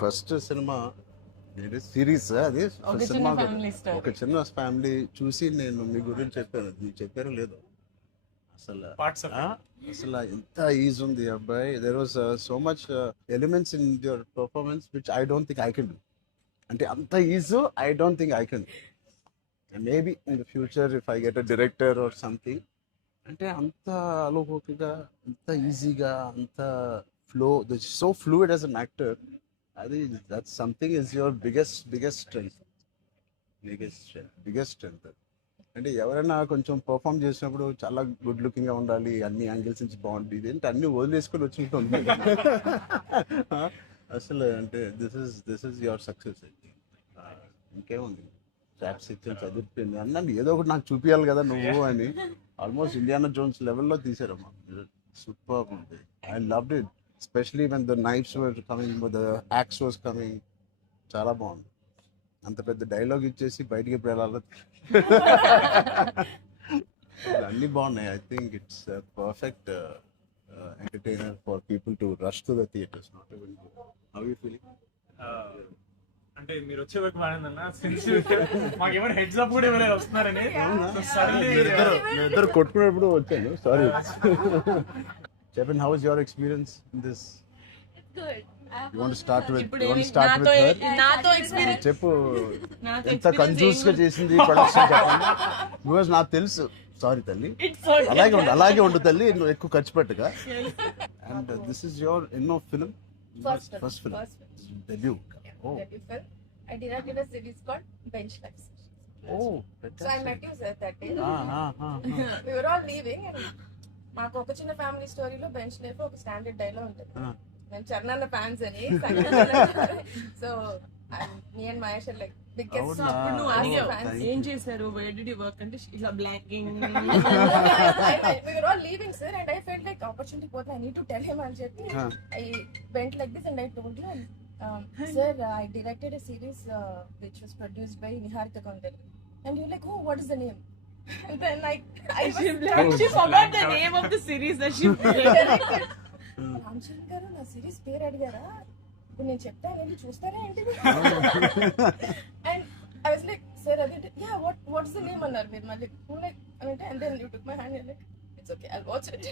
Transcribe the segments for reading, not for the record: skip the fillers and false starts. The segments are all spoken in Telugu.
ఫస్ట్ సినిమా సిరీస్ అది సినిమా ఒక చిన్న ఫ్యామిలీ చూసి నేను మీ గురించి చెప్పాను, మీకు చెప్పారో లేదో అసలు అసలు ఎంత ఈజ్ ఉంది అబ్బాయి. There was so much elements in your performance which I don't think I can do. అంటే అంత ease I don't think I can. Maybe in the future if I get a director or something, అంటే అంత అలోకిగా, అంత ఈజీగా, అంత flow, so fluid as an actor. అది that something is your biggest strength. Biggest strength. అంటే ఎవరైనా కొంచెం పర్ఫామ్ చేసినప్పుడు చాలా గుడ్ లుకింగ్ గా ఉండాలి, అన్ని యాంగిల్స్ నుంచి బాగుంటుంది, ఇదేంటి అన్ని వదిలేసుకొని వచ్చినట్టు అసలు. అంటే దిస్ ఇస్ యువర్ సక్సెస్. ఇంకేముంది, ట్రాప్స్ ఇచ్చాను, చదివిపోయింది అన్నాను, ఏదో ఒకటి నాకు చూపించాలి కదా నువ్వు అని. ఆల్మోస్ట్ ఇండియానా జోన్స్ లెవెల్లో తీసారమ్మా. సూపర్ ఉంది. I loved it, especially when the knifes were coming, the axe was coming. చాలా బాగుంది. అంత పెద్ద డైలాగ్ ఇచ్చేసి బయటికి ఎప్పుడు వెళ్ళాలి. అన్ని బాగున్నాయి. I think it's perfect entertainer for people to rush to the theatres. Not even how you feeling? అంటే మీరు వచ్చే వరకు బాగుందన్న, సిన్స్ మాకేమైనా హెడ్స్ అప్ కూడా ఇవ్వలేదు వస్తున్నారని. ఇద్దరు కొట్టుకున్నప్పుడు వచ్చాను, సారీ. చెప్పండి, how is your experience in this? You want to start with her? నాతో ఎక్స్పీరియన్స్ చెప్పు, ఎంత కన్ఫ్యూజ్ గా చేసింది ప్రొడక్షన్ చెప్పండి. బికాజ్ నాకు తెలుసు. సారీ తల్లి, అలాగే ఉండు తల్లి, నువ్వు ఎక్కువ ఖర్చు పెట్టగా. అండ్ దిస్ ఇస్ యువర్ ఎన్నో film? First film, debut. debut film. I directed a series called Bench Life. Oh, So I met you sir that day. We were all leaving and మాకు ఒక చిన్న ఫ్యామిలీ స్టోరీలో బెంచ్ లైఫ్ ఒక స్టాండర్డ్ డైలాగ్ ఉంటుంది. నేను చరణ్ ఫ్యాన్స్ అని. So me and Mahesh like biggest. అప్పుడు నువ్వు అడిగావు ఏం చేశారు, వేర్ డిడ్ యు వర్క్ అంటే ఇలా blanking. We were all leaving sir and I felt like opportunity పోతే I need to tell him అని చెప్పి I went like this and I told you, sir, I directed a series which was produced by Niharika Kondelli. And you're like, oh, what is the name? And then she forgot the name of the series that she directed. Ramachandra గారు నా సిరీస్ పేరు అడిగారా, ఇప్పుడు నేను చెప్తాను వెళ్ళి చూస్తారా ఏంటి? And I was like, sir అది యా వాట్స్ ద నేమ్ అన్నారు మీరు మళ్ళీ లైక్ అంటే. And then you took my hand like it's okay I'll watch it.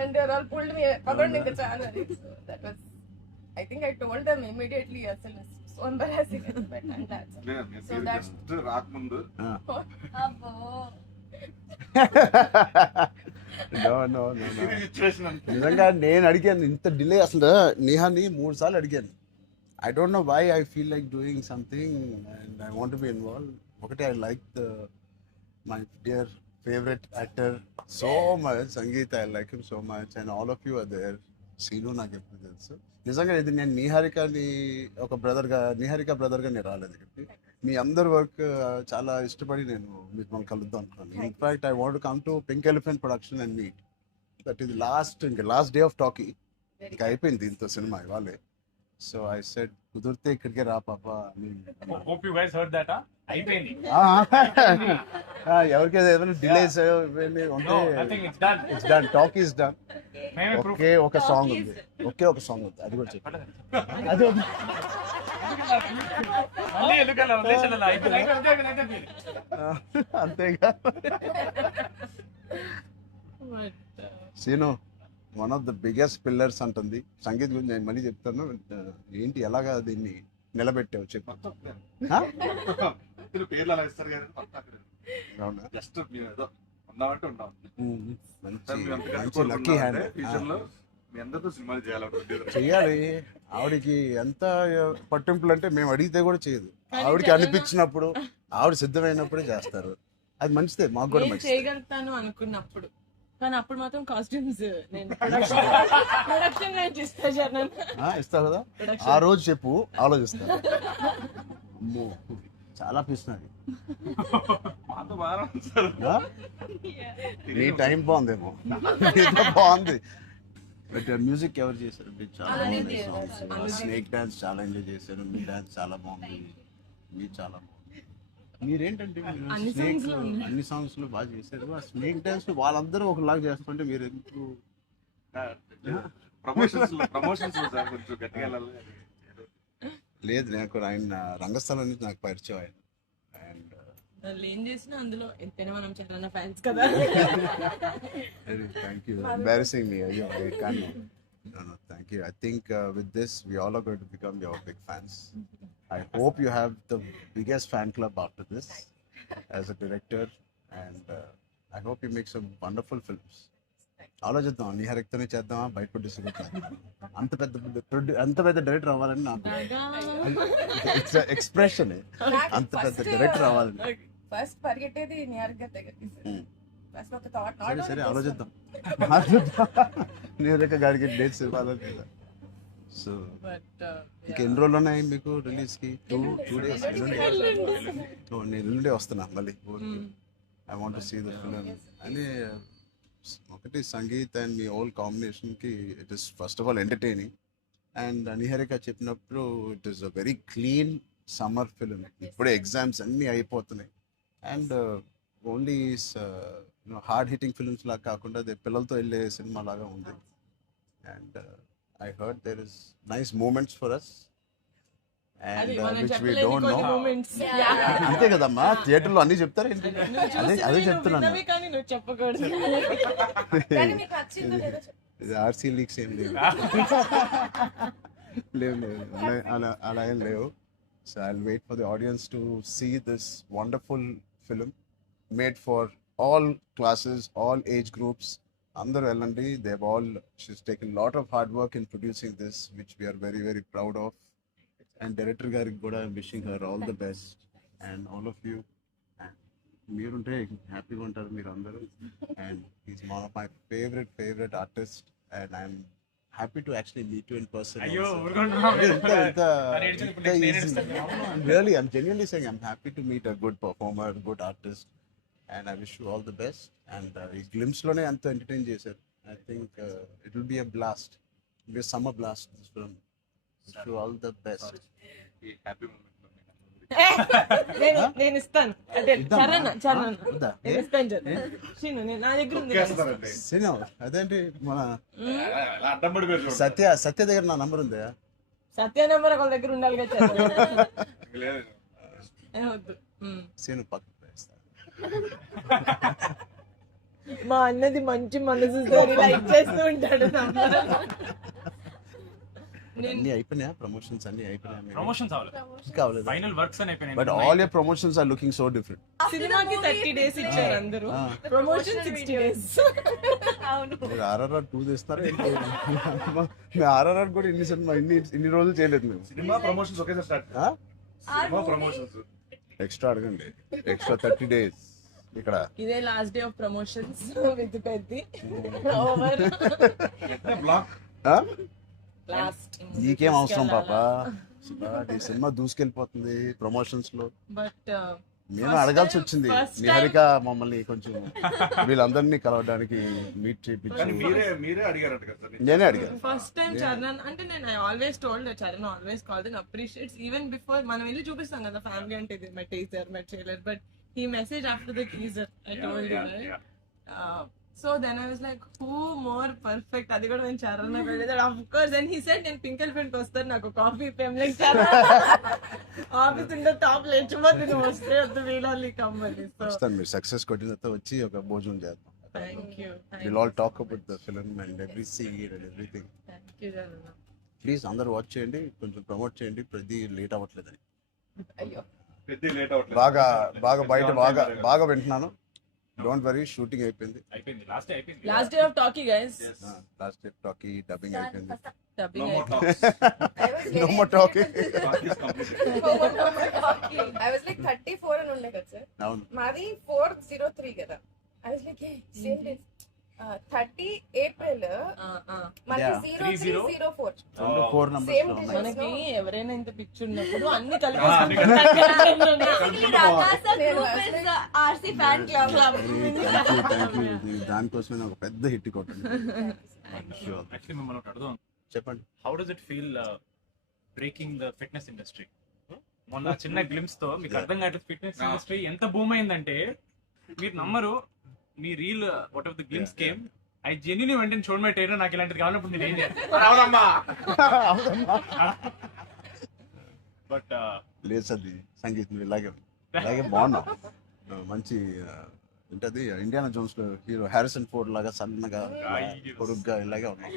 And they all pulled me around in the channel. So that was, I think I told them immediately, asal so embarrassing at that time. So that's రాకముందు నో నిజంగా నేను అడిగాను ఇంత డిలే. అసలు నేహాని 3 సార్లు అడిగాను. I don't know why I feel like doing something and I want be involve. ఒకటి, I like my dear favorite actor so much, Sangeet, I like him so much, and all of you are there. Seenu నాకు ఎప్పుడు తెలుసు. నిజంగా ఇది నేను నిహారికని ఒక నిహారిక బ్రదర్గా నేను రాలేదు ఇక్కడికి. మీ అందరి వర్క్ చాలా ఇష్టపడి నేను మిమ్మల్ని కలుద్దాం అనుకున్నాను. In fact I want come to Pink Elephant production and meet. That is last day of talkie. ఇంకా అయిపోయింది దీంతో సినిమా ఇవాళే. సో ఐ సెడ్ కుదిరితే ఇక్కడికే రా పాప. Hope you guys heard that. అయిపోయింది. ఎవరికైనా ఏదైనా డిలేస్ ఉంటే it's done. Talk is done. ఒకే ఒక సాంగ్ ఉంది, అది కూడా చెప్పండి. అది అంతేగా. Seenu one of the biggest pillars అంటుంది. సంగీత్ గురించి నేను మళ్ళీ చెప్తాను. ఏంటి ఎలాగా దీన్ని నిలబెట్టావు చెప్పు. పేర్లు అలా ఇస్తారు కదా, జస్ట్ ఏదో ఉన్నామంటే ఉన్నాం. మంచి లక్కీ హ్యాండ్. ఫ్యూచర్ లో మీ అందరితో సినిమాలు చెయ్యాలి. ఆవిడకి ఎంత పట్టింపులు అంటే మేము అడిగితే కూడా చేయదు. ఆవిడకి అనిపించినప్పుడు, ఆవిడ సిద్ధమైనప్పుడే చేస్తారు. అది మంచిదే, మాకు కూడా మంచిది. చేయగలుగుతాను అనుకున్నప్పుడు, కానీ అప్పుడు మాత్రం కాస్ట్యూమ్స్ నేను ప్రొడక్షన్ ఇస్తావు కదా. ఆ రోజు చెప్పు, ఆలోచిస్తా. అమ్మో చాలా పిస్తున్నది. నీ టైం బాగుందేమో, బాగుంది. బట్ మ్యూజిక్ ఎవరు చేశారు? చాలా బాగుంది సాంగ్స్. స్నేక్ డాన్స్ చాలా ఎంజాయ్ చేశారు. మీ డాన్స్ చాలా బాగుంది. మీరు చాలా బాగుంది. మీరేంటంటే స్నేక్ అన్ని సాంగ్స్ లో బాగా చేశారు. ఆ స్నేక్ డాన్స్ వాళ్ళందరూ ఒకలాగా చేస్తుంటే మీరు ఎందుకు ప్రమోషన్స్ సార్ కొంచెం గట్టిగా వెళ్ళాలి. లేదు నాకు ఆయన రంగస్థలం నుంచి నాకు పరిచయం ఆయన. అండ్ వాళ్ళు ఏం చేసినా అందులో ఎంతైనా మనం చరణ్ ఫ్యాన్స్ కదా. థ్యాంక్ యూ, ఎంబారసింగ్ మీ. అయ్యో కానీ no, thank you. I think with this we all are going to become your big fans. I hope you have the biggest fan club after this as a director, and I hope you make some wonderful films. ఆలోచిద్దాం, నిహారికతోనే చేద్దామా, బయట డిస్ట్రిబ్యూట్ అంత పెద్ద డైరెక్టర్ అవ్వాలని నాకు ఎక్స్ప్రెషన్. అంత పెద్ద డైరెక్టర్ అవ్వాలని ఫస్ట్ పరిగెట్టేది నిహారిక దగ్గరికి. ఫస్ట్ ఒక థాట్ సరే సరే ఆలోచిద్దాం. నిహారిక గారికి డేట్స్ ఇవ్వాలని కదా. సో బట్ ఇంకెన్ని రోజులు ఉన్నాయి మీకు రిలీజ్ కి? Two days. నేను ఎల్లుండే వస్తున్నా మళ్ళీ. I want to see the film. అని ఒకటి సంగీత్ అండ్ మీ ఓల్ కాంబినేషన్ కి it is first of all entertaining. And Niharika చెప్పినప్పుడు it is a very clean summer film. ఇప్పుడే ఎగ్జామ్స్ అన్నీ అయిపోతున్నాయి. And only hard hitting films లాగా కాకుండా అది పిల్లలతో వెళ్ళే సినిమా లాగా ఉంది. And I heard there is nice moments for us అది అండ్ మనం విచ్ వి చెప్పలేని డోంట్ కొన్ని నో. మూమెంట్స్. అంతే కదమ్మా, థియేటర్లో అన్ని చెప్తారు ఏంటి? అదే చెప్తున్నాను. కానీ నువ్వు చెప్పకూడదు. కానీ మీకు నచ్చిందో లేదో చెప్పు. ఇది ఆర్సీ లీక్స్ ఏం లేవు. లేవు అలా ఏం లేవు. So I will wait for the audience to see this wonderful film made for all classes, all age groups. అందరూ వెళ్ళండి. They all she's taken lot of hard work in producing this which we're very very proud of. And director గారికి కూడా wishing her all the best and all of you. మీరుంటే హ్యాపీగా ఉంటారు మీరు అందరూ. And is one of my favourite artist and I'm happy to actually meet you in person. అయ్యో Really, I'm genuinely saying I'm happy to meet a good performer, good artist, and I wish you all the best. And ఈ glimpse లోనే అంత ఎంటర్టైన్ చేశారు. I think it will be a blast. It will be a summer blast, this film. Wish you all the best. ఈ హ్యాపీ మూమెంట్ నేను ఇస్తాను. అంటే చరణ్ వద్దా? నేను ఇస్తాను చరణ్. శ్రీను, నా దగ్గర ఉంది కదా. సినిమా అదేంటి మన అడ్డం పడిపోయారు. సత్య దగ్గర నా నంబర్ ఉందా? సత్య నెంబర్ ఒకళ్ళ దగ్గర ఉండాలి కదా చరణ్. లేదు వద్దు. సీను పక్కన వేస్తా. మా అన్నది మంచి మనసు లైక్ చేస్తూ ఉంటాడు. అన్ని అయిపోయినాయా? ప్రమోషన్స్ అన్ని అయిపోయినాయా? ప్రమోషన్స్ అవ్వలేదు, ఇంకా అవ్వలేదు. ఫైనల్ వర్క్స్ అని అయిపోయినాయి. But all your promotions are looking so different. సినిమాకి 30 days ఇచ్చారు అందరూ, ప్రమోషన్ 60 days. అవును. మీరు RRR 2 చేస్తారా ఏంటి? మేము RRR కూడా ఇన్ని రోజులు చేయలేదు మేము. సినిమా ప్రమోషన్స్ ఒకేసారి స్టార్ట్. సినిమా ప్రమోషన్స్ ఎక్స్ట్రా అడగండి, ఎక్స్ట్రా 30 days ఇక్కడ. ఇదే last day of promotions with Peddi over block. Last. నీకేం అవసరం పాపా, ఈ సినిమా దూసుకెళ్ళిపోతుంది ప్రమోషన్స్ లో. బట్ నేను అడగాల్సి వచ్చింది. నిహారిక మమ్మల్ని కొంచెం వీళ్ళందరినీ కలవడానికి మీట్ కానీ చేయించి మీరే అడిగారంట కదా సార్. నేనే అడిగాను. ఫస్ట్ టైం చరణ్ అంటే నేను I always told Charan always called and appreciates even before మనం వెళ్ళి చూపిస్తాం కదా ఫ్యామిలీ అంటే ఇది my teaser my trailer, but he messaged after the teaser. I told you, right? So then I was like, who more perfect? అది కూడా నేను చరణ్ వెళ్ళేది. Of course, and he said నేను పింక్ ఎలిఫెంట్ వస్తాను, నాకు కాఫీ ఫేమ్లీ చరణ్ ఆఫీస్ ఉండే టాప్ లేచిపోతే నువ్వు వస్తే వద్దు వీళ్ళని కమ్మని. సో వస్తాను, మీరు సక్సెస్ కొట్టిన తర్వాత వచ్చి ఒక భోజనం చేద్దాం. Thank you. We'll all talk about the film and every scene and everything. Thank you Charan. Please అందరూ వాచ్ చేయండి, కొంచెం ప్రమోట్ చేయండి. ప్రతి లేట్ అవ్వట్లేదని అయ్యో పెద్ద లేట్ అవ్వట్లేదు. బాగా బయట బాగా వింటున్నాను. డోంట్ వరీ, షూటింగ్ అయిపోయింది. అయిపోయింది, లాస్ట్ డే అయిపోయింది. Last day of talkie guys. Last day talkie dubbing అయిపోయింది. డబ్బింగ్ No more అయిపోయింది. talks. I was No very more talking. Talk is completed. I was like 34 అని ఉండే కదా సార్. అవును. మాది 403 కదా. I was like same day 30 April మనకి Yeah. 0304 రెండు 4 numbers Same లో day. ఉన్నాయి. మనకి ఎవరైనా ఇంత పిక్చర్ ఉన్నప్పుడు అన్ని అన్ని RC fan club. Thank you. దానికోసమే నాకు పెద్ద హిట్ కొట్టండి. యాక్చువల్లీ మిమ్మల్ని ఒకటి అడుగుదాం. చెప్పండి. How does it feel breaking the fitness industry? మొన్న చిన్న గ్లిమ్స్ తో మీకు అర్థం కావట్లేదు ఫిట్నెస్ ఇండస్ట్రీ ఎంత బూమ్ అయిందంటే మీరు నమ్మరు. మీ reel what of the glimpse came I genuinely వెంటనే చూడమే ట్రైలర్ నాకు ఇలాంటిది కావాలన్నప్పుడు నేను ఏం చేయాలి బట్ లేదు సది సంగీత్ నువ్వు ఇలాగే బాగున్నావు మంచి ఏంటది ఇండియానా జోన్స్ లో హీరో హ్యారిసన్ ఫోర్డ్ లాగా సన్నగా పొడుగ్గా ఇలాగే ఉన్నావు.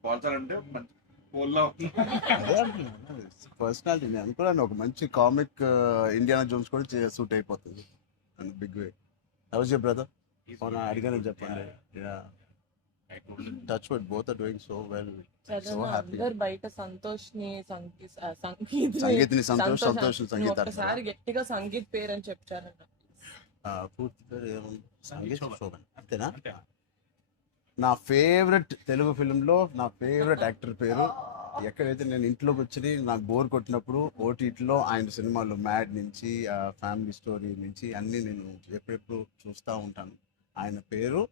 స్పాన్సర్ అంటే మంచి పోల్లో అదే పర్సనాలిటీ నేను అనుకున్నాను ఒక మంచి కామిక్ ఇండియానా జోన్స్ కూడా సూట్ అయిపోతుంది big way. How's your brother? అడిగానని చెప్పండి. Touch wood both are doing so well. So happy. అందరు బయట సంతోష్ ని సంగీత్ని సంతోష్ సంగీత ఒకసారి గట్టిగా సంగీత్ పేరు అని చెప్తారంట. పూర్తి పేరు ఏముంది? సంగీత్ శోభన్ అంతేనా? నా ఫేవరెట్ తెలుగు ఫిల్మ్లో నా ఫేవరెట్ యాక్టర్ పేరు. ఎక్కడైతే నేను ఇంట్లోకి వచ్చి నాకు బోర్ కొట్టినప్పుడు ఓటీటీలో ఆయన సినిమాలు మ్యాడ్ నుంచి ఫ్యామిలీ స్టోరీ నుంచి అన్నీ నేను ఎప్పుడెప్పుడు చూస్తూ ఉంటాను. ఆయన పేరు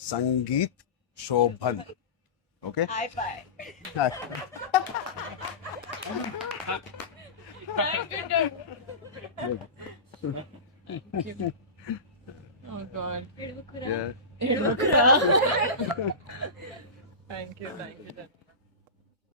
Sangeeth Shobhan. Okay Oh God. Yeah. Thank you.